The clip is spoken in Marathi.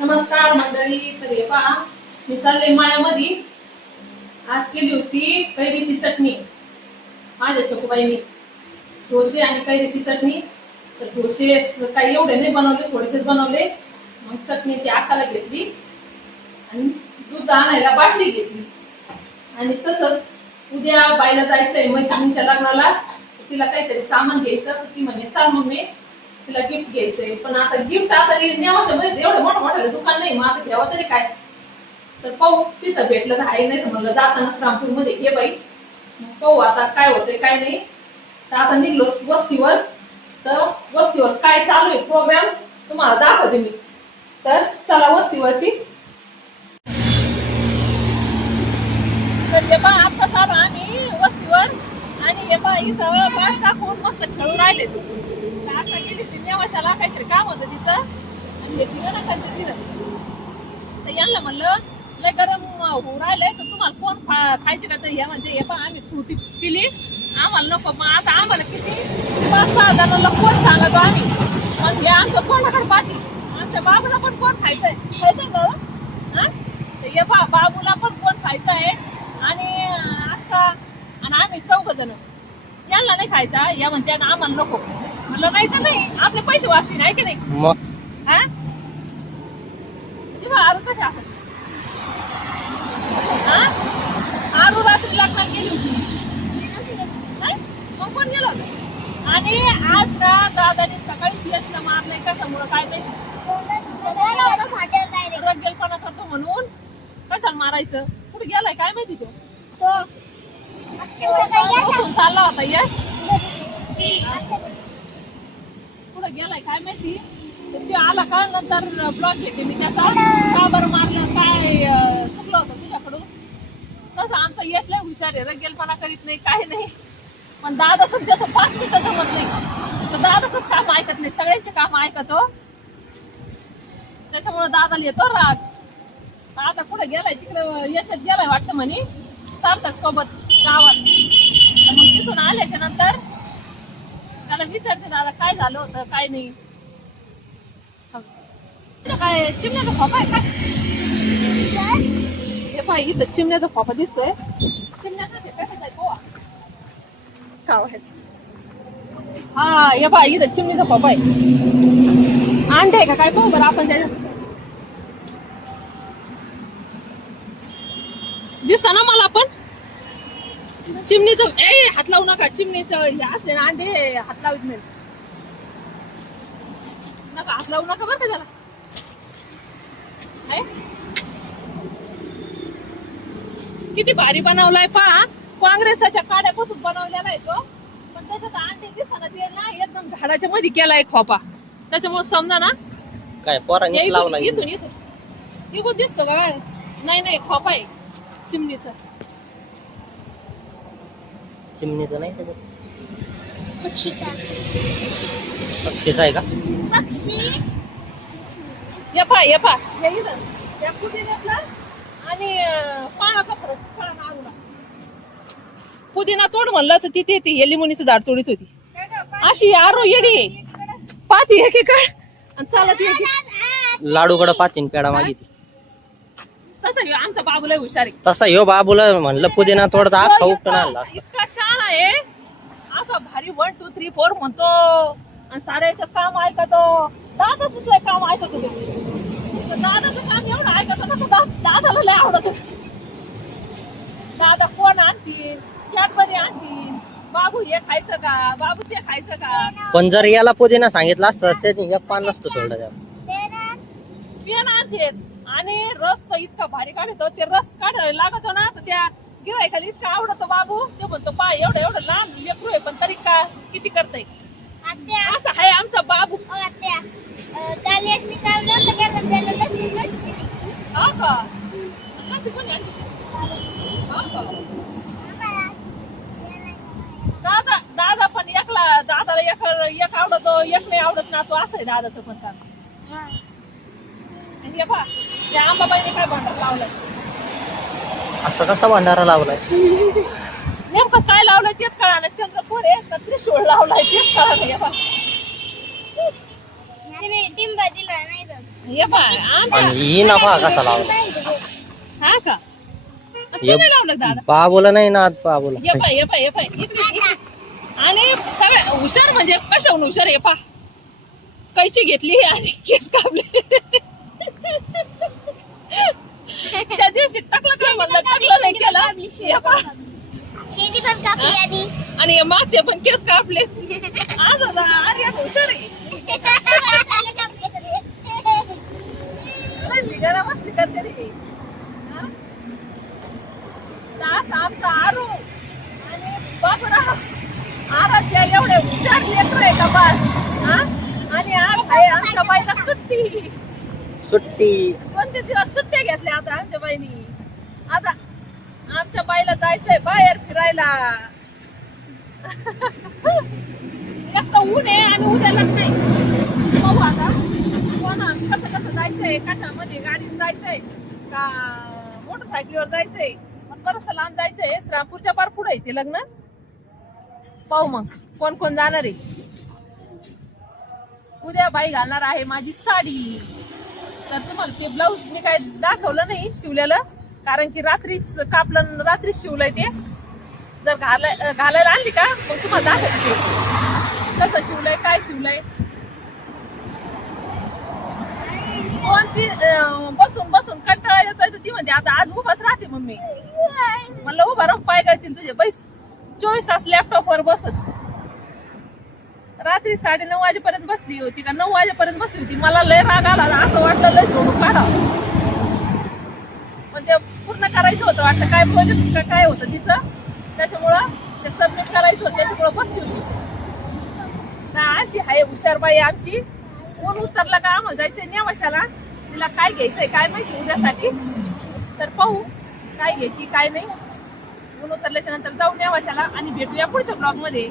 नमस्कार मंडळी. तर हे पहा, मी चालले मळ्यामध्ये. आज केली होती कैरीची चटणी माझ्या चकुबाईनी. ढोसे आणि कैरीची चटणी. तर ढोसे काही एवढे नाही बनवले, थोडेसेच बनवले. मग चटणी ती आकाला घेतली आणि दूध आणायला बाटली घेतली. आणि तसंच उद्या बाईला जायचंय मैत्रिणीच्या लग्नाला. तिला काहीतरी सामान घ्यायचं. तर ती म्हणे चाल मम्मी तिला गिफ्ट घ्यायचंय. पण आता गिफ्ट आता नेवाच्या मध्ये एवढं मोठं मोठं दुकान नाही, मग आता घ्यावं तरी काय. तर पाहू तिथं भेटलं तर आहे, नाही तर म्हणलं जाताना श्रामपूर मध्ये घे बाई. पाहू आता काय होतंय काय नाही. तर आता निघलो वस्तीवर. तर वस्तीवर काय चालू आहे प्रोग्राम तुम्हाला दाखवते मी. तर चला वस्तीवरती. तर हे पहा आता चालू आम्ही वस्तीवर. आणि हे पहा इथं बास टाकून मस्त खेळून राहिले. आता गेली ती नेवाशाला, काहीतरी काम होतं तिचं आणि हे तिनं ना काहीतरी दिलं. तर यांना म्हणलं लय गरम होऊ राहिलंय तर तुम्हाला कोण खायचे का. तर हे म्हणते हे पहा आम्ही फ्रुटी पिली, आम्हाला नको. मग आता आम्हाला किती 5-6 जणांना कोण सांगतो आम्ही. मग हे आमचं कोणाकडे पाठी. आमच्या बाबूला पण कोण खायचंय ना. हा तर हे पहा बाबूला पण कोण खायचं आहे. आणि आता आणि आम्ही 4 जण. यांना नाही खायचा, या म्हणते आम्हाला नको. म्हणलं नाही तर नाही, आपले पैसे वाचतील नाही की नाही. हा आरू कशा आरू रात्री लग्नात गेली होती. मग कोण गेलो होतं. आणि आज का दादाने सकाळीच यशला मारलंय कशामुळं काय माहिती. रगेलपणा करतो म्हणून. कशाला मारायचं, कुठे गेलाय काय माहिती. तो चालला होता यश, कुठं गेलाय काय माहिती. ते आला का नंतर ब्लॉग घेते मी त्याचा. का बरं मारलं, काय चुकलं होतं तुझ्याकडून. तसं आमचं यश लय हुशार आहे, रगेलपणा करीत नाही काय नाही. पण दादाच त्याचं 5 मिनिटं जमत नाही. तर दादाच काम ऐकत नाही, सगळ्यांचे काम ऐकतो. त्याच्यामुळे दादाला येतो राग. आता कुठे गेलाय, तिकडे यशात गेलाय वाटतं म्हणे सार्थक सोबत गावात. तर मग तिथून आल्याच्या नंतर त्याला विचारते दादा काय झालं होतं काय नाही. काय चिमण्याचा खोपा आहे काय. हे पाय इथं चिमण्याचा खोपा दिसतोय. चिमण्याचा कशाचा आहे पोहा हा हे पाय इथं चिमणीचा खोपा आहे. अंडे आहे का काय पाहू बरं आपण. त्याच्या दिसत ना मला पण चिमणीचं. हात लावू नका, चिमणीचं हे असले ना अंडे हात लावत नाही नका, हात लावू नका बरं का त्याला. किती भारी बनवलाय पहा. काँग्रेसच्या काड्यापासून बनवलेला आहे तो. पण त्याच्यात अंडे दिसना ते ना एकदम झाडाच्या मध्ये केलाय खोपा. त्याच्यामुळे समजा ना काय पोरांनी लावला इथून इथून दिसतो का. नाही खोपा आहे चिमणीचा. चिमणीचा नाही त्याच्यात. पक्षीचा आहे का. ये पा या पुदिन्यातला आणि पानाचा फरक फळाचा आरूला. पुदिना तोड म्हणलं तर तिथे ती हे लिंबुनीचं झाड तोडीत होती. अशी आरू येडी पाहती एकीकडे आणि चालत लाडूकडे पातीन पेडा मागितली. तसं आमचा बाबूला हुशार आहे. तसा ह्यो बाबूला म्हणलं पुदिना तोडता उपटून आणला. इतका शाळा आहे असं भारी 1 2 3 4 म्हणतो आणि साऱ्याचं काम ऐकतो. दादाच लय काम ऐकत होते. दादाचं काम एवढं ऐकत होतं तर दादाला लय आवडत होत. दादा कोण आणतील, कॅडबरी आणतील, बाबू हे खायचं का, बाबू ते खायचं का. पण जर याला पुदिना सांगितलं असतं त्याने एक पान नसतं सोडलं त्याला. पेन आणते आणि रस तर इतका भारी काढतो. ते रस काढायला लागतो ना तर त्या गिऱ्हाईकाला इतका आवडतो बाबू. ते म्हणतो पा एवढं लांब लेकरू आहे पण तरी का किती करतय. असं आहे आमचा बाबू. दादा पण एकला दादाला एक आवडतो एक नाही आवडत ना. तो असं आहे दादाचं पण काम. हे पहा त्या आंबाबाईने काय भांडार लावलंय. असं कसा भंडारा लावलाय. नेमकं काय लावलंय तेच कळा ना. चंद्रपूर आहे तर त्रिशूळ लावलाय तेच कळा ना. ये बाय आणि ही ना पहा कसा लावला हा का ये तुम्ही लावलं दादा बाबूला नाही ना बाबूला ये पाय इकडे. आणि सगळ्या हुशार म्हणजे कशाहून हुशार आहे पा कैची घेतली आणि केस कापले त्या दिवशी टाकलं म्हणलं टाकलं नाही केलं ये पा आणि हे मागचे पण केस कापले आज अरे हुशार आहे जरा मस्ती करते रे हा? तास आमचा आरू आणि बापरा आराध्या एवढे हुशार लेकरं आहे का बस हा? आणि आज आहे आमच्या बाईला सुट्टी सुट्टी 2-3 दिवस सुट्ट्या घेतल्या आता आमच्या बाईनी आता आमच्या बाईला जायचंय बाहेर फिरायला एक तर ऊन आहे आणि उद्या लग्न आहे पाहू आता कोणा कसं जायचंय कशामध्ये गाडीत जायचंय का मोटरसायकलीवर जायचंय पण बरंच लांब जायचंय श्रामपूरच्या पार पुढे आहे ते लग्न पाहू मग कोण कोण जाणार आहे उद्या बाई घालणार आहे माझी साडी तर तुम्हाला ते ब्लाऊज मी काय दाखवलं नाही शिवलेलं कारण की रात्रीच कापलं रात्रीच शिवलंय ते जर घालायला आणली का मग तुम्हाला दाखवते कसं शिवलंय काय शिवलंय कोणती बसून बसून कंटाळा येतोय तर ती म्हणते आता आज उभाच राहते मम्मी म्हणलं उभा राहून पाय करतील तुझे बैस 24 तास लॅपटॉपवर बसत रात्री 9:30 वाजेपर्यंत बसली होती का 9 वाजेपर्यंत बसली होती मला लय राग आला असं वाटलं लय झोडून काढावं पण ते पूर्ण करायचं होतं वाटतं काय प्रोजेक्ट काय होतं तिचं त्याच्यामुळं ते सबमिट करायचं होतं त्याच्यामुळं बसली होती ना अशी आहे हुशार बाई आमची ऊन उतरला का आम्हाला जायचंय नेवाशाला तिला काय घ्यायचंय काय माहिती उद्यासाठी तर पाहू काय घ्यायची काय नाही ऊन उतरल्याच्या नंतर जाऊ नेवाशाला आणि भेटूया पुढच्या ब्लॉग मध्ये